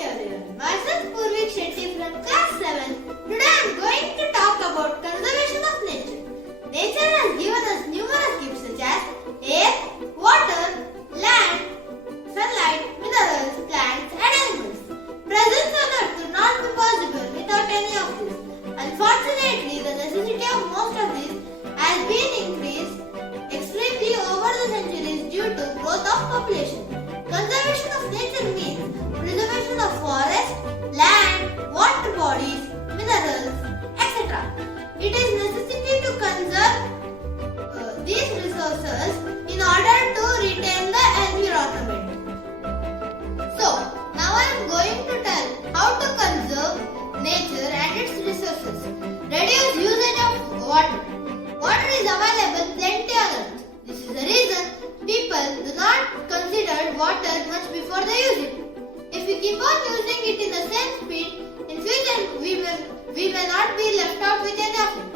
everyone. Myself Purvik Shetty from class 7. Today I am going to talk about conservation of nature. Nature has given us numerous gifts such as air, water, land, sunlight, minerals, plants and animals. Presence on earth would not be possible without any of this. Unfortunately, the necessity of most of these has been increased extremely over the centuries due to growth of population. Conservation of nature means preservation of forest, land, water bodies, minerals, etc. It is necessary to conserve these resources in order to retain the environment. So, now I am going to tell how to conserve nature and its resources. Reduce usage of water. Water is available plenty on earth. This is the reason people do not consider water much before they use it. If we keep on using it in the same speed, in future we may not be left out with any of it.